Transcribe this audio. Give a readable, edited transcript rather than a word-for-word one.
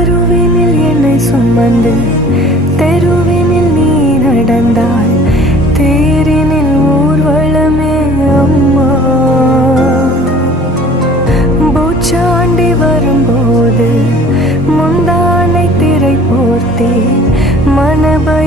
கருவினில் என்னை சுமந்து தெருவினில் நீ நடந்தாய், தேரினில் ஊர்வலமே அம்மா. பூச்சாண்டி வரும்போது முந்தானை திரை போர்த்தேன், மனப